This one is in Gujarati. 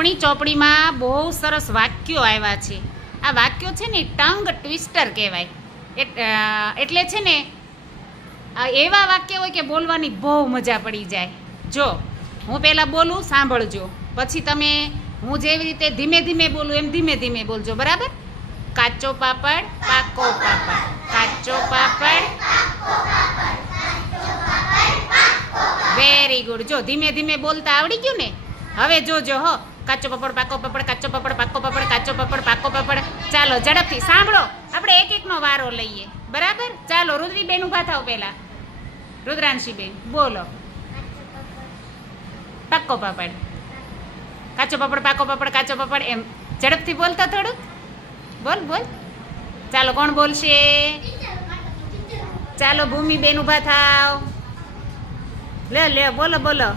આપણી ચોપડીમાં બહુ સરસ વાક્યો આવ્યા છે. આ વાક્યો છે ને ટંગ ટ્વિસ્ટર કહેવાય. એટલે છે ને એવા વાક્ય હોય કે બોલવાની બહુ મજા પડી જાય. જો હું પહેલાં બોલું, સાંભળજો, પછી તમે હું જેવી રીતે ધીમે ધીમે બોલું એમ ધીમે ધીમે બોલજો, બરાબર? કાચો પાપડ પાકો પાપડ, કાચો પાપડ. Very good. જો ધીમે ધીમે બોલતા આવડી ગયું ને? હવે જોજો હો. કાચો પાપડ પાકો પાપડ, કાચો પાપડ પાકો પાપડ, કાચો પાપડ પાકો પાપડ. ચાલો ઝડપથી સાંભળો. આપણે એક એકનો વારો લઈએ, બરાબર? ચાલો રુદ્રીબેન ઊભા થાવ પહેલા. રુદ્રાંશીબેન બોલો. પાકો પાપડ, કાચો પાપડ પાકો પાપડ, કાચો પાપડ. એમ ઝડપથી બોલતા થોડુંક. બોલ બોલ. ચાલો કોણ બોલશે? ચાલો ભૂમિબેન ઊભા થાવ. લે લે બોલો બોલો.